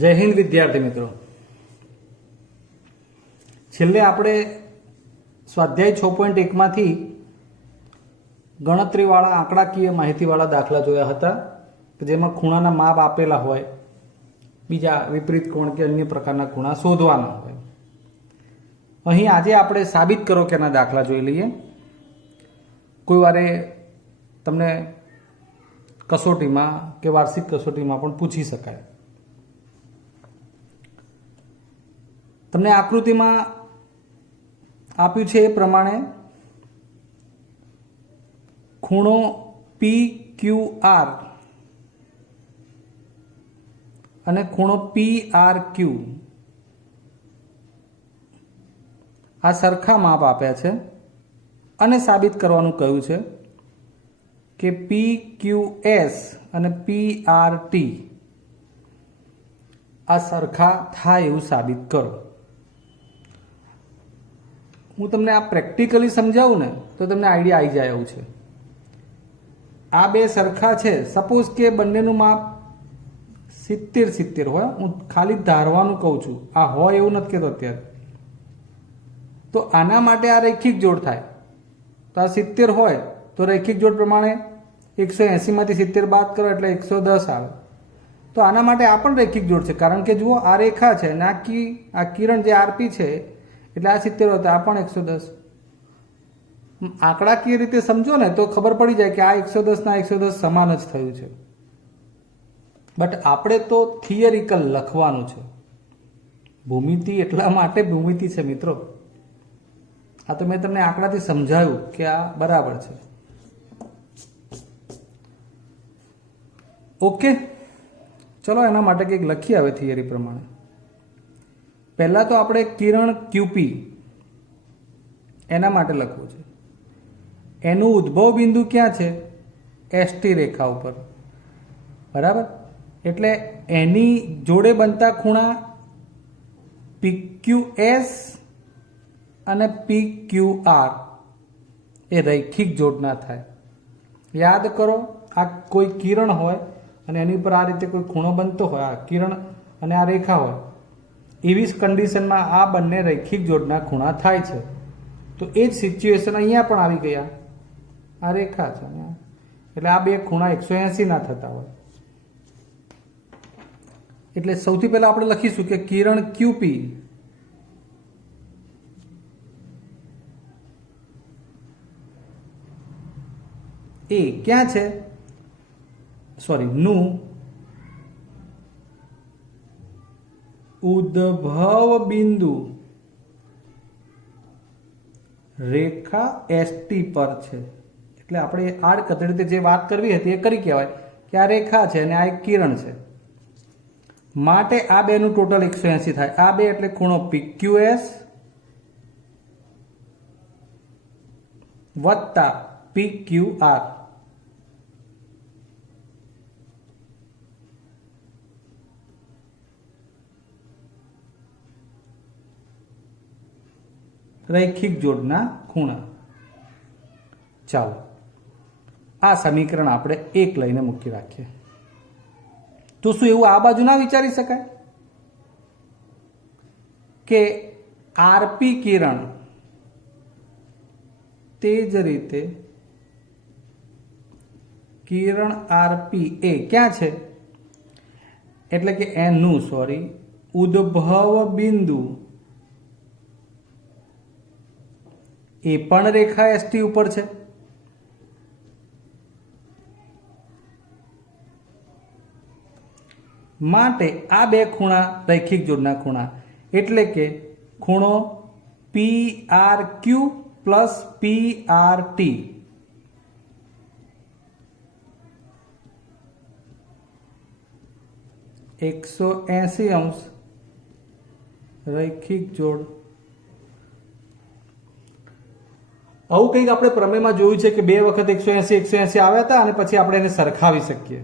જય હિન્દ વિદ્યાર્થી મિત્રો, છેલ્લે આપણે સ્વાધ્યાય 6.1 માંથી ગણતરીવાળા આંકડાકીય માહિતીવાળા દાખલા જોયા હતા કે જેમાં ખૂણાના માપ આપેલા હોય, બીજા વિપરીત કોણ કે અન્ય પ્રકારના ખૂણા શોધવાના હોય. અહીં આજે આપણે સાબિત કરો કે ના દાખલા જોઈ લઈએ. કોઈ વારે તમને કસોટીમાં કે વાર્ષિક કસોટીમાં પણ પૂછી શકાય. તમને આકૃતિમાં આપ્યું છે એ પ્રમાણે ખૂણો PQR અને ખૂણો PRQ આ સરખા માપ આપ્યા છે અને સાબિત કરવાનું કહ્યું છે કે PQS અને PRT આ સરખા થાય એવું સાબિત કરો. હું તમને આ પ્રેક્ટિકલી સમજાવું ને તો તમને આઈડિયા આવી જાય એવું છે. આ બે સરખા છે, સપોઝ કે બંનેનું માપ 70 હોય, હું ખાલી ધારવાનું કહું છું, આ હોય એવું નથી કહેતો અત્યારે. તો આના માટે આ રૈખિક જોડ થાય. તો આ 70 હોય તો રૈખિક જોડ પ્રમાણે 180 માંથી 70 બાદ કરો એટલે 110 આવે. તો આના માટે આ પણ રૈખિક જોડ છે, કારણ કે જુઓ આ રેખા છે અને આ કિરણ જે RP છે એટલે આ 70 હોય તો આ પણ 110. આંકડાકીય રીતે સમજો ને તો ખબર પડી જાય કે આ 110 ના 110 સમાન જ થયું છે. બટ આપણે તો થિયરિકલ લખવાનું છે. ભૂમિતિ એટલા માટે ભૂમિતિ છે મિત્રો. આ તો મેં તમને આંકડાથી સમજાવ્યું કે આ બરાબર છે. ઓકે, ચલો એના માટે કંઈક લખીએ હવે થિયરી પ્રમાણે. પહેલા તો આપણે કિરણ QP એના માટે લખવું છે. એનું ઉદ્ભવ બિંદુ ક્યાં છે? ST રેખા ઉપર, બરાબર. એટલે એની જોડે બનતા ખૂણા PQS અને PQR એ રૈખિક જોડના થાય. યાદ કરો, આ કોઈ કિરણ હોય અને એની ઉપર આ રીતે કોઈ ખૂણો બનતો હોય, આ કિરણ અને આ રેખા હોય, એવી જ કન્ડિશનમાં આ બંને રૈખિક જોડના ખૂણા થાય છે. તો એ જ સિચ્યુએશન અહીંયા પણ આવી ગયા. આ રેખા છે એટલે આ બે ખૂણા 180 ના થતા હોય. એટલે સૌથી પહેલા આપણે લખીશું કે કિરણ QP એ ક્યાં છે? નું ઉદ્ભવ બિંદુ રેખા ST પર છે. એટલે આપણે આડકતરી રીતે જે વાત કરવી હતી એ કરી કહેવાય કે આ રેખા છે અને આ એક કિરણ છે. માટે આ બેનું ટોટલ 180 થાય. આ બે એટલે ખૂણો PQS વત્તા PQR. રૈખિક જોડના ખૂણા. ચાલો આ સમીકરણ આપણે 1 લઈને મૂકી રાખીએ. તો શું એવું આ બાજુ ના વિચારી શકાય કે RP કિરણ તે જ રીતે કિરણ RP એ ક્યાં છે? એટલે કે એનું ઉદ્ભવ બિંદુ એ પણ રેખા ST ઉપર છે. માટે આ બે ખૂણા રૈખિક જોડના ખૂણા, એટલે કે ખૂણો PRQ પ્લસ PRT ∠80 રૈખિક જોડ. આવું કંઈક આપણે પ્રમેયમાં જોયું છે કે બે વખત 180 આવ્યા હતા અને પછી આપણે એને સરખાવી શકીએ.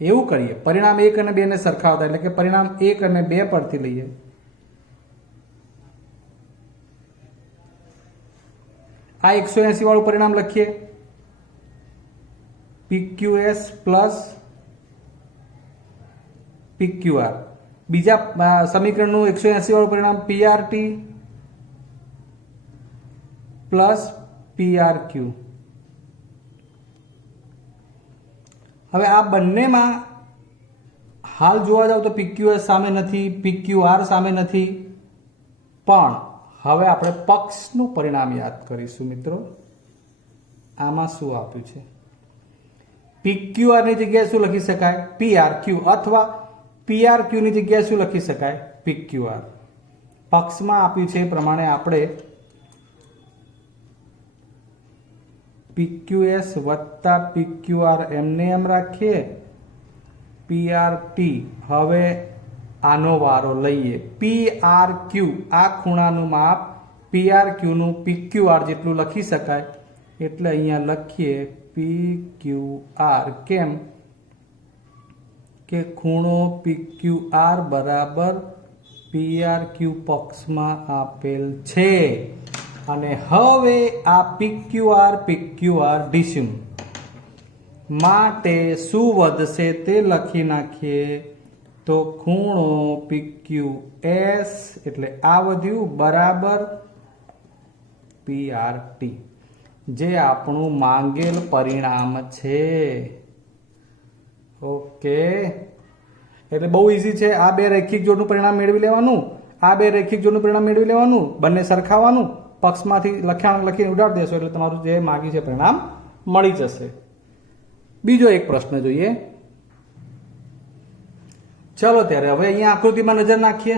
એવું કરીએ, પરિણામ 1 અને 2 ને સરખાવતા, એટલે કે પરિણામ 1 અને 2 પરથી લઈએ. આ 180 વાળું પરિણામ લખીએ. PQS plus PQR. બીજા સમીકરણનું 180 વાળું પરિણામ PRT પ્લસ PRQ. હવે આ બંનેમાં હાલ જોવા જાવ તો PQS સામે નથી, PQR સામે નથી, પણ હવે આપણે પક્ષનું પરિણામ યાદ કરીશું મિત્રો. આમાં શું આપ્યું છે? PQR ની જગ્યાએ શું લખી શકાય? PRQ, અથવા PRQ ની જગ્યાએ શું લખી શકાય? PQR. પક્ષમાં આપ્યું છે એ પ્રમાણે આપણે PQS વત્તા PQR એમને એમ રાખીએ. PRT હવે આનો વારો લઈએ. PRQ આ ખૂણાનું માપ PRQ નું PQR જેટલું લખી શકાય, એટલે અહીંયા લખીએ PQR. કેમ કે ખૂણો PQR બરાબર PRQ પક્ષમાં આપેલ છે. અને હવે આ PQR ડીસ્યુમ માટે શું વધશે તે લખી નાખીએ. તો ખૂણો PQS એટલે આ વધ્યું બરાબર PRT, જે આપણું માંગેલ પરિણામ છે. ઓકે, એટલે બહુ ઈઝી છે. આ બે રેખિક જોડનું પરિણામ મેળવી લેવાનું, આ બે રેખિક જોડનું પરિણામ મેળવી લેવાનું, બંને સરખાવવાનું, પક્ષમાંથી લખાણ લખીને ઉડાડી દેશો એટલે તમારું જે માગી છે પરિણામ મળી જશે. બીજો એક પ્રશ્ન જોઈએ. ચલો ત્યારે હવે અહીંયા આકૃતિમાં નજર નાખીએ.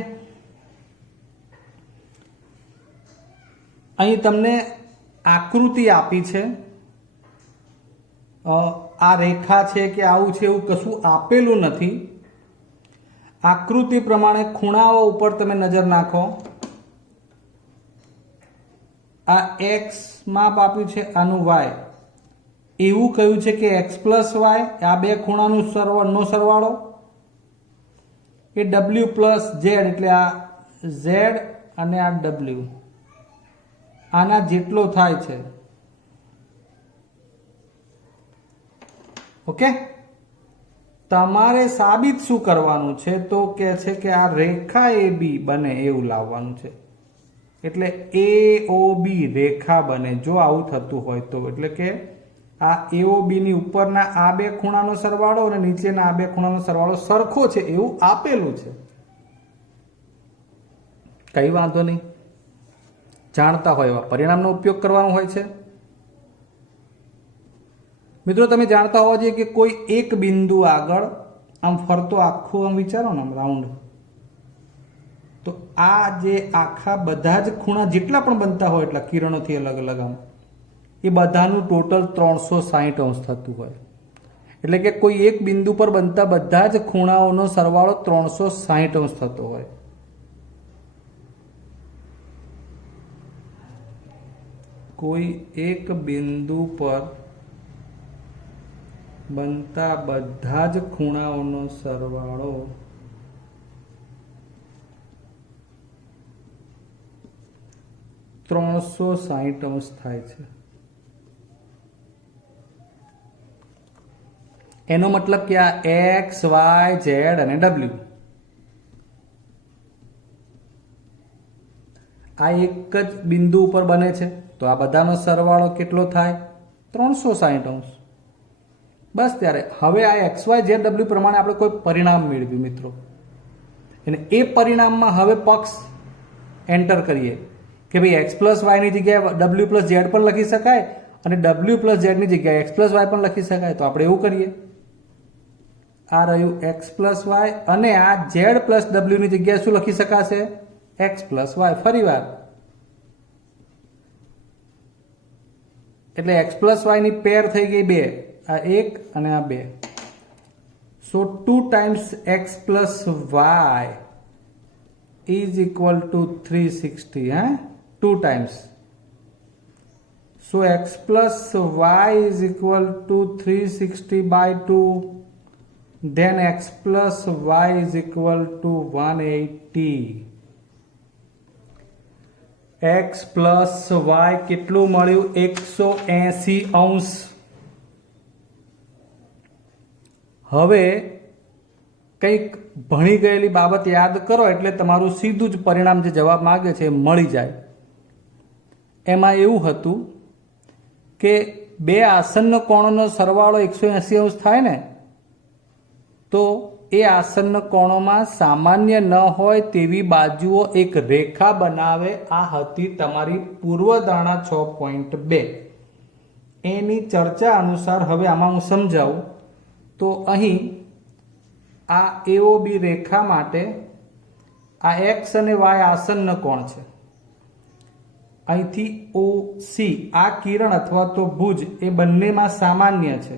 અહીં તમને આકૃતિ આપી છે. આ રેખા છે કે આવું છે એવું કશું આપેલું નથી. આકૃતિ પ્રમાણે ખૂણાઓ ઉપર તમે નજર નાખો. આ x માપ આપ્યું છે, આનું y. એવું કહ્યું છે કે x પ્લસ y, આ બે ખૂણાનું સરવાળો એ w પ્લસ z, એટલે આ z અને આ w આના જેટલો થાય છે. ઓકે, તમારે સાબિત શું કરવાનું છે? તો કે છે કે આ રેખા AB બને એવું લાવવાનું છે. એટલે AOB રેખા બને જો આવું થતું હોય તો. એટલે કે આ AOB ની ઉપરના આ બે ખૂણાનો સરવાળો અને નીચેના આ બે ખૂણાનો સરવાળો સરખો છે એવું આપેલું છે. કઈ વાંધો નહીં, જાણતા હોય એવા પરિણામનો ઉપયોગ કરવાનો હોય છે. મિત્રો તમે જાણતા હોવા જોઈએ કે કોઈ એક બિંદુ આગળ આમ ફરતો આખું આમ વિચારો ને, આમ રાઉન્ડ, તો આ જે આખા બધા જ ખૂણા જેટલા પણ બનતા હોય એટલા કિરણોથી અલગ અલગ આમ, એ બધાનું ટોટલ 360 અંશ થતું હોય. એટલે કે કોઈ એક બિંદુ પર બનતા બધા જ ખૂણાઓનો સરવાળો 360 અંશ થતો હોય. કોઈ એક બિંદુ પર બનતા બધા જ ખૂણાઓનો સરવાળો 360 અંશ થાય છે. એનો મતલબ કે આ x, y, z અને w આ એક જ બિંદુ ઉપર બને છે, તો આ બધાનો સરવાળો કેટલો થાય? 360 અંશ. બસ ત્યારે હવે આ x, y, z, w પ્રમાણે આપણે કોઈ પરિણામ મેળવ્યું મિત્રો, અને એ પરિણામમાં હવે પક્ષ એન્ટર કરીએ કે ભાઈ x પ્લસ y ની જગ્યાએ w પ્લસ z પણ લખી શકાય અને w પ્લસ z ની જગ્યાએ x પ્લસ y પણ લખી શકાય. તો આપણે એવું કરીએ. આ રહ્યું x પ્લસ y અને આ z પ્લસ w ની જગ્યાએ શું લખી શકાશે? x plus y. ફરી વાર એટલે x પ્લસ y ની પેર થઈ ગઈ 2, આ 1 અને આ 2. સો 2 times x plus y is equal to 360. 2 times. So x plus y is equal to 360 by 2. Then x plus y is equal to 180. x plus y કેટલું મળ્યું? 180 અંશ. હવે કંઈક ભણી ગયેલી બાબત યાદ કરો એટલે તમારું સીધું જ પરિણામ જે જવાબ માગે છે એ મળી જાય. એમાં એવું હતું કે બે આસન્ન કોણોનો સરવાળો 180 અંશ થાય ને, તો એ આસન્ન કોણોમાં સામાન્ય ન હોય તેવી બાજુઓ એક રેખા બનાવે. આ હતી તમારી પૂર્વધારણા 6.2. એની ચર્ચા અનુસાર હવે આમાં હું સમજાવું તો અહીં આ AOB રેખા માટે આ x અને y આસન્ન કોણ છે. અહીંથી OC આ કિરણ અથવા તો ભુજ એ બંનેમાં સામાન્ય છે,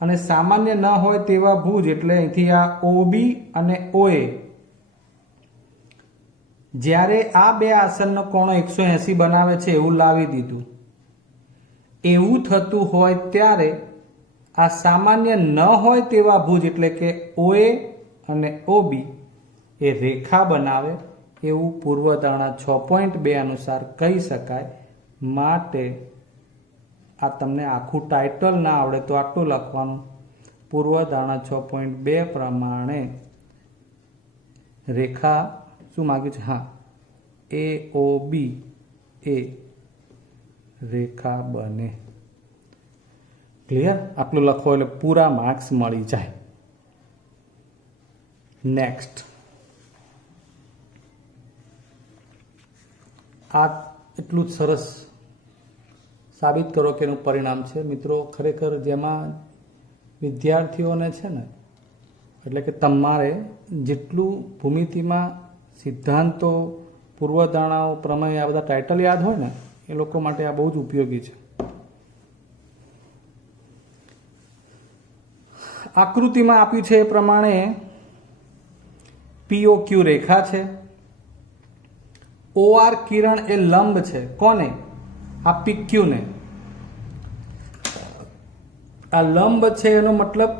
અને સામાન્ય ન હોય તેવા ભુજ એટલે અહીંથી આ OB અને OA. જ્યારે આ બે આસન્ન કોણો 180 બનાવે છે એવું લાવી દીધું. એવું થતું હોય ત્યારે આ સામાન્ય ન હોય તેવા ભુજ એટલે કે OA અને OB એ રેખા બનાવે એવું પૂર્વધારણા 6.2 અનુસાર કહી શકાય. માટે આ તમને આખું ટાઇટલ ના આવડે તો આટલું લખવાનું. પૂર્વધારણા 6.2 પ્રમાણે રેખા શું માગ્યું છે? હા, AOB એ રેખા બને. ક્લિયર? આટલું લખો એટલે પૂરા માર્ક્સ મળી જાય. નેક્સ્ટ, આ એટલું જ સરસ સાબિત કરો કે એનું પરિણામ છે. મિત્રો, ખરેખર જેમાં વિદ્યાર્થીઓને છે ને, એટલે કે તમારે જેટલું ભૂમિતિમાં સિદ્ધાંતો, પૂર્વધારણાઓ, પ્રમેય આ બધા ટાઇટલ યાદ હોય ને એ લોકો માટે આ બહુ જ ઉપયોગી છે. આકૃતિમાં આપ્યું છે એ પ્રમાણે POQ રેખા છે. OR કિરણ એ લંબ છે. કોને? આ PQ ને. આ લંબ છે એનો મતલબ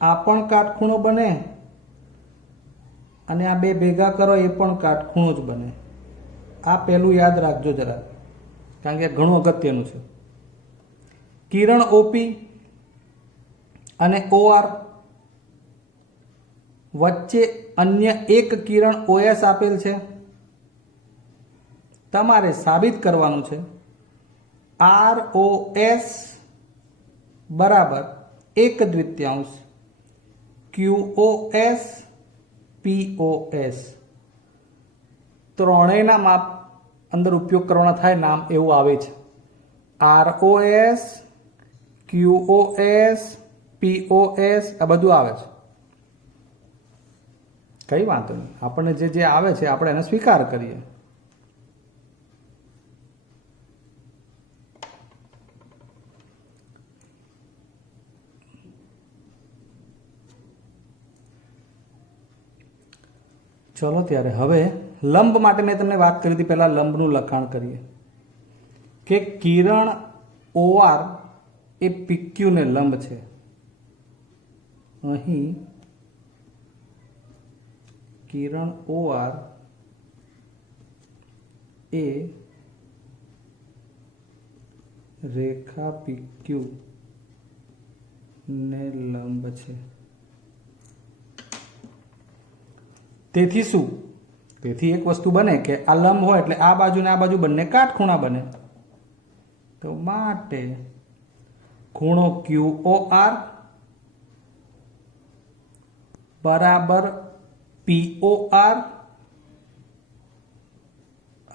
આ પણ કાટખૂણો બને અને આ બે ભેગા કરો એ પણ કાટખૂણો જ બને. આ પહેલું યાદ રાખજો જરા, કારણ કે ઘણું અગત્યનું છે. કિરણ OP અને OR વચ્ચે અન્ય એક કિરણ OS આપેલ છે. તમારે સાબિત કરવાનું છે ROS બરાબર 1/3 QOS POS. ત્રણેયના માપ અંદર ઉપયોગ કરવાના થાય, નામ એવું આવે છે. ROS, QOS, POS આ બધું આવે છે. કઈ વાંધો નહીં, આપણને જે આવે છે આપણે એને સ્વીકાર કરીએ. ચલો ત્યારે હવે લંબ માટે મેં તમને વાત કરી હતી. પહેલા લંબનું લખાણ કરીએ કે કિરણ OR એ PQ ને લંબ છે. અહીં કિરણ OR એ રેખા PQ ને લંબ છે. તેથી શું? તેથી એક વસ્તુ બને કે આ લંબ હોય એટલે આ બાજુ ને આ બાજુ બંને કાટખૂણા બને. તો માટે ખૂણો QOR બરાબર POR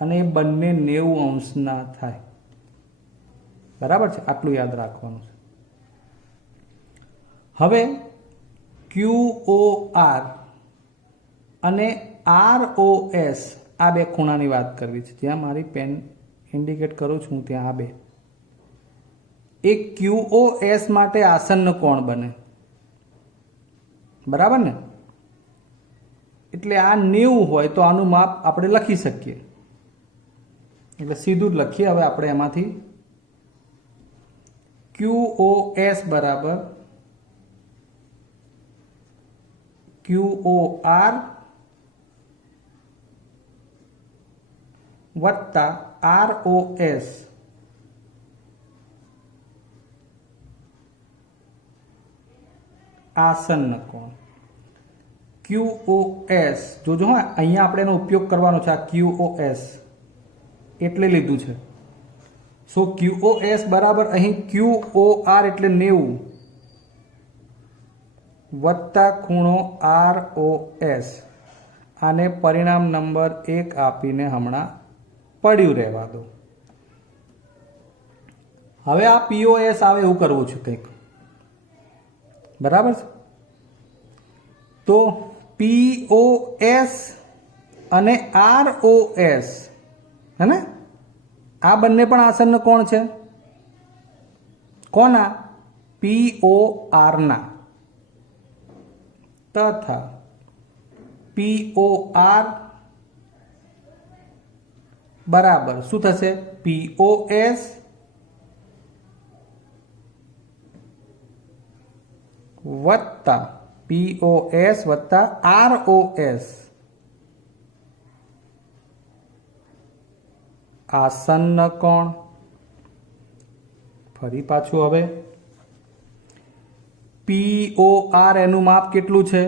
અને બંને 90 અંશના થાય. બરાબર છે? આટલું યાદ રાખવાનું છે. હવે QOR અને ROS આ બે ખૂણાની વાત કરવી છે. જ્યાં મારી પેન ઇન્ડિકેટ કરું છું ત્યાં આ બે. એક QOS માટે આસન્ન કોણ બને. બરાબર ને? એટલે આ 90 હોય તો આનું માપ આપણે લખી શકીએ. એટલે સીધું જ લખીએ હવે આપણે એમાંથી. QOS બરાબર QOR વત્તા ROS આસન્ન કોણ. QoS જોજો હા, અહીંયા આપણે એનો ઉપયોગ કરવાનો છે. આ QoS એટલે લીધું છે. સો QoS બરાબર અહીં QOR એટલે 90 વત્તા ખૂણો ROS. આને પરિણામ નંબર 1 આપીને હમણાં પડ્યું રહેવા દો. હવે આ POS આવે એવું કરવું છે કંઈક, બરાબર છે. તો POS અને ROS હે ને, આ બંને પણ આસન્ન કોણ છે. કોના? POR ના. તથા POR બરાબર શું થશે? POS વત્તા POS વત્તા ROS આસન્ન કોણ. ફરી પાછું હવે POR એનું માપ કેટલું છે?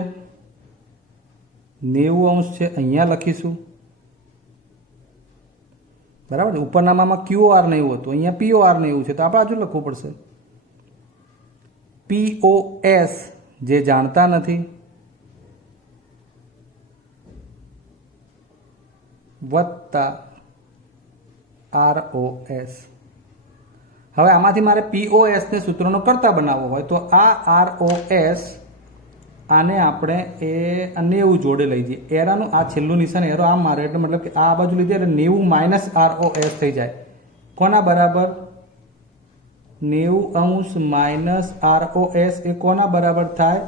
90° છે. અહીંયા લખીશું, બરાબર. ઉપરના મામાં QOR ને એવું હતું, અહીંયા POR ને એવું છે, તો આપણે હજુ લખવું પડશે. POS જે જાણતા નથી વત્તા ROS. હવે આમાંથી મારે POS ને સૂત્રનો કરતા બનાવવો હોય તો આ ROS આને આપણે એ 90 જોડે લઈ જઈએ. એરાનું આ છેલ્લું નિશાન એરો આમ મારે એટલે મતલબ કે આ બાજુ લીધે એટલે 90 માઇનસ ROS થઈ જાય. કોના બરાબર? 90° માઇનસ ROS એ કોના બરાબર થાય?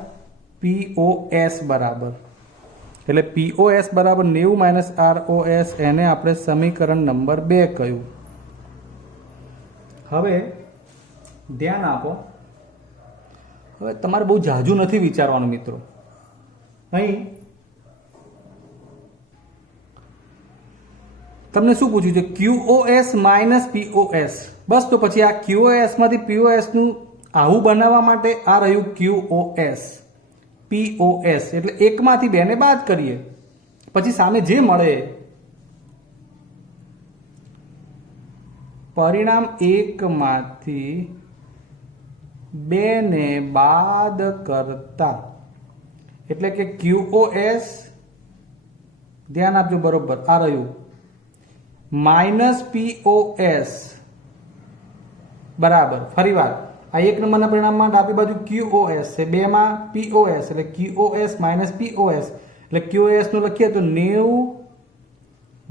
POS બરાબર. એટલે POS બરાબર 90 માઇનસ ROS, એને આપણે સમીકરણ નંબર 2 કહ્યું. હવે ધ્યાન આપો, હવે તમારે બહુ ઝાઝું નથી વિચારવાનું મિત્રો. અહીં તમને શું પૂછ્યું છે? QoS minus POS. બસ, તો પછી આ QoS માંથી POS નું આવું બનાવવા માટે આ રહ્યું QoS. POS એટલે એકમાંથી બેને બાદ કરીએ, પછી સામે જે મળે પરિણામ એકમાંથી બેને બાદ કરતા એટલે કે QoS, ધ્યાન આપજો બરોબર, આ રહ્યું માઇનસ POS બરાબર. ફરી વાર, આ 1 નંબરના પરિણામમાં ડાબી બાજુ QoS છે, 2 માં POS એટલે QoS માઇનસ POS એટલે QoS નું લખીએ તો 90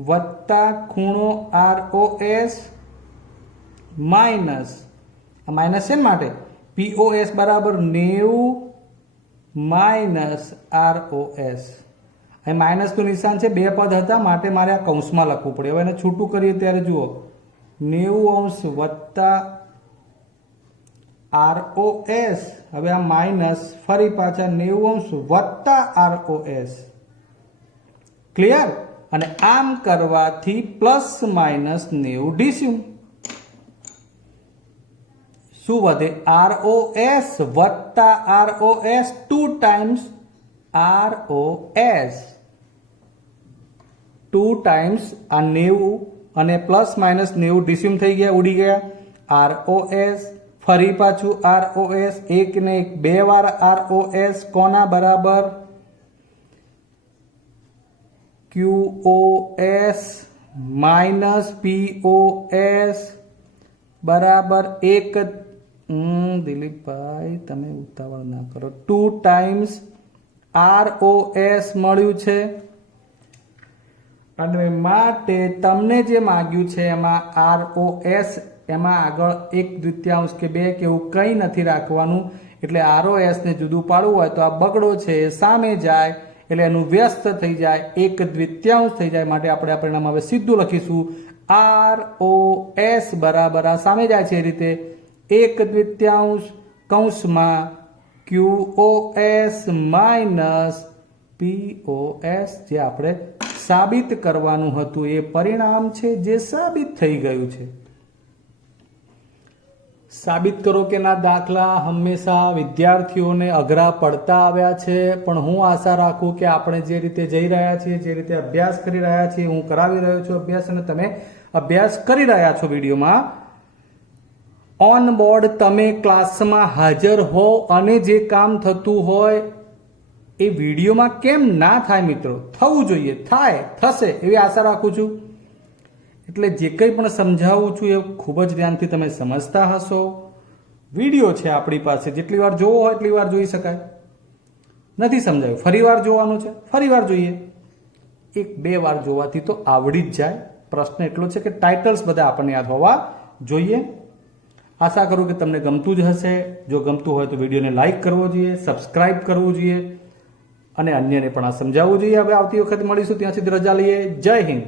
વત્તા ખૂણો ROS માઇનસ, આ માઇનસ છે માટે POS બરાબર 90 માઇનસ ROS. અહીં માઇનસનું નિશાન છે, 2 પદ હતા માટે મારે આ કૌંસમાં લખવું પડે. હવે એને છૂટું કરીએ ત્યારે જુઓ 90° વત્તા ROS. હવે આ માઇનસ ફરી પાછા 90° વત્તા ROS. ક્લિયર? અને આમ કરવાથી પ્લસ માઇનસ 90 ડીસ્યુમ. શું વધે? ROS વત્તા ROS 2 ટાઈમ્સ ROS. 2 ટાઈમ્સ આ 90 અને પ્લસ માઇનસ 90 ડીસ્યુમ થઈ ગયા, ઉડી ગયા. ROS ફરી પાછું ROS, 1 ને 1 2 વાર ROS કોના બરાબર? QoS માઇનસ POS બરાબર 1. દિલીપભાઈ તમે ઉતાવળ ના કરો. 2 ટાઈમ્સ ROS મળ્યું છે. અને માટે તમને જે માગ્યું છે એમાં ROS, એમાં આગળ 1/3 કે 2 કે એવું કંઈ નથી રાખવાનું. એટલે ROS ને જુદું પાડવું હોય તો આ બગડો છે એ સામે જાય એટલે એનું વ્યસ્ત થઈ જાય, 1/3 થઈ જાય. માટે આપણે આ પરિણામ હવે સીધું લખીશું ROS બરાબર આ સામે જાય છે એ રીતે 1/3 કૌંસમાં QoS માઇનસ POS. જે આપણે સાબિત કરવાનું હતું એ પરિણામ છે જે સાબિત થઈ ગયું છે. સાબિત કરો કે ના દાખલા હંમેશા વિદ્યાર્થીઓને અઘરા પડતા આવ્યા છે, પણ હું આશા રાખું કે આપણે જે રીતે જઈ રહ્યા છીએ, જે રીતે અભ્યાસ કરી રહ્યા છીએ, હું કરાવી રહ્યો છું અભ્યાસ અને તમે અભ્યાસ કરી રહ્યા છો વિડીયોમાં, ઓન બોર્ડ તમે ક્લાસમાં હાજર હો અને જે કામ થતું હોય એ વિડીયોમાં કેમ ના થાય મિત્રો? થવું જોઈએ, થાય, થશે એવી આશા રાખું છું. એટલે જે કંઈ પણ સમજાવું છું એ ખૂબ જ ધ્યાનથી તમે સમજતા હશો. વિડીયો છે આપણી પાસે, જેટલી વાર જોવો હોય એટલી વાર જોઈ શકાય. નથી સમજાયું, ફરી વાર જોવાનું છે, ફરી વાર જોઈએ. 1-2 વાર જોવાથી તો આવડી જ જાય. પ્રશ્ન એટલો છે કે ટાઇટલ્સ બધા આપણને યાદ હોવા જોઈએ. આશા કરું કે તમને ગમતું જ હશે. જો ગમતું હોય તો વિડીયોને લાઈક કરવો જોઈએ, સબસ્ક્રાઇબ કરવું જોઈએ અને અન્યને પણ આ સમજાવવું જોઈએ. હવે આવતી વખત મળીશું, ત્યાં સુધી રજા લઈએ. જય હિન્દ.